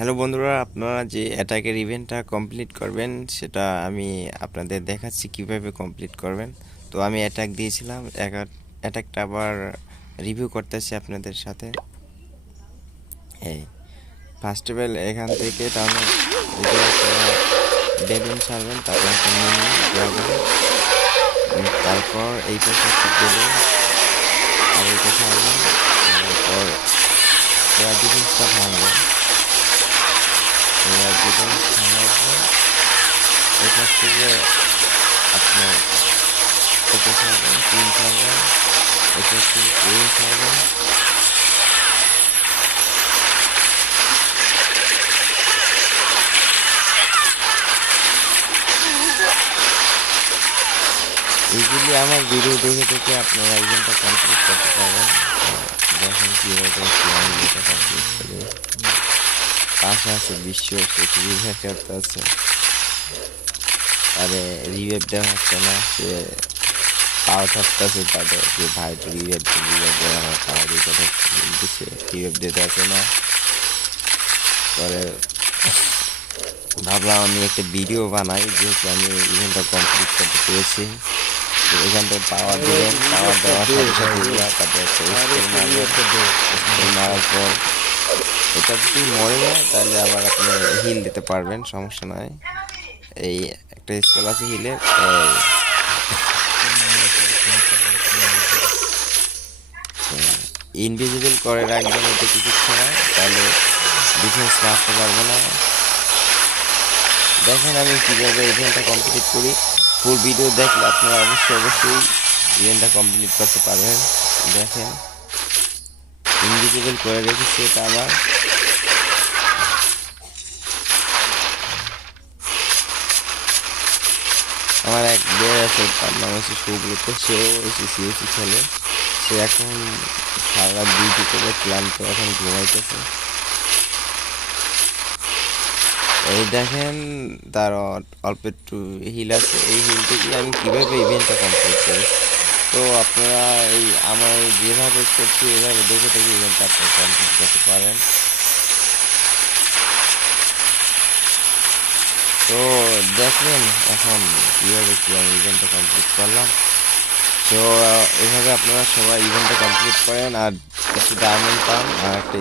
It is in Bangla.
হ্যালো বন্ধুরা, আপনারা যে অ্যাটাকের ইভেন্টটা কমপ্লিট করবেন সেটা আমি আপনাদের দেখাচ্ছি কিভাবে কমপ্লিট করবেন। তো আমি অ্যাটাক দিয়েছিলাম, অ্যাটাকটা আবার রিভিউ করতেছি আপনাদের সাথে। এই ফার্স্ট অফ অল এখান থেকে তাহলে বেলুন ছাড়বেন, তারপর একটা মিনি ড্রাগন, তারপর এই পাশে একটা বেলুন আর এইটা ছাড়বেন, তারপর এরা ডিফেন্সটা ভাঙবেন, এরা ডিফেন্স ভাঙার এখান থেকে আপনার এটা ছাড়বেন, তিন ছাড়বেন, এটা থেকে এই ছাড়বেন, এইগুলি আমার ভিডিও দেখে দেখে আপনারা ইভেন্টটা কমপ্লিট করতে পারবেন। দেখেন কীভাবে আমি এটা কমপ্লিট করি। পাশে আছে বিশ্ব, সে রিভাইভ করতে আছে, আরে রিভাইভ দেওয়া হচ্ছে না, সে পাওয়া থাকতেছে তাদের যে ভাই রিভাইভ দেওয়া আমার পাওয়া দিতে থাকছে, কিন্তু সে রিভাইভ দিতে আছে না। পরে ভাবলাম আমি একটা ভিডিও বানাই, যেহেতু আমি ইভেন্টটা কমপ্লিট করতে পেরেছি। তো এখান থেকে পাওয়ার দেবেন, পাওয়ার দেওয়ার সাথে সাথে তাদের মারার পর এটা যদি মরে যায় তাহলে আবার আপনি হিল দিতে পারবেন, সমস্যা নয়। এই একটা স্পেল আছে হিলের, ইনভিজিবল করে রাখবেন এটা কিছু সময়, তাহলে ডিফেন্স মারতে পারবে না। দেখেন আমি কীভাবে ইভেন্টটা কমপ্লিট করি। ফুল ভিডিও দেখলে আপনারা অবশ্যই ইভেন্টটা কমপ্লিট করতে পারবেন। দেখেন ইনভিজিবল করে রেখেছি এটা আমার এক বের আছে, তার নাম হচ্ছে সুব্রত, সেও এসে সিএসি খেলে। সে এখন সারা ডিউটি করে ক্লান্ত, এখন ঘুমাইতেছে। এই দেখেন তার অল্প একটু হিল আছে, এই হিল থেকে আমি কীভাবে ইভেন্টটা কমপ্লিট করি। তো আপনারা এই আমার যেভাবে করছি এভাবে দেখে দেখে ইভেন্টটা আপনারা কমপ্লিট করতে পারেন। তো দেখলেন এখন কীভাবে কি আমি ইভেন্টটা কমপ্লিট করলাম। তো এভাবে আপনারা সবাই ইভেন্টটা কমপ্লিট করেন আর কিছু ডায়মন্ড পান আর একটা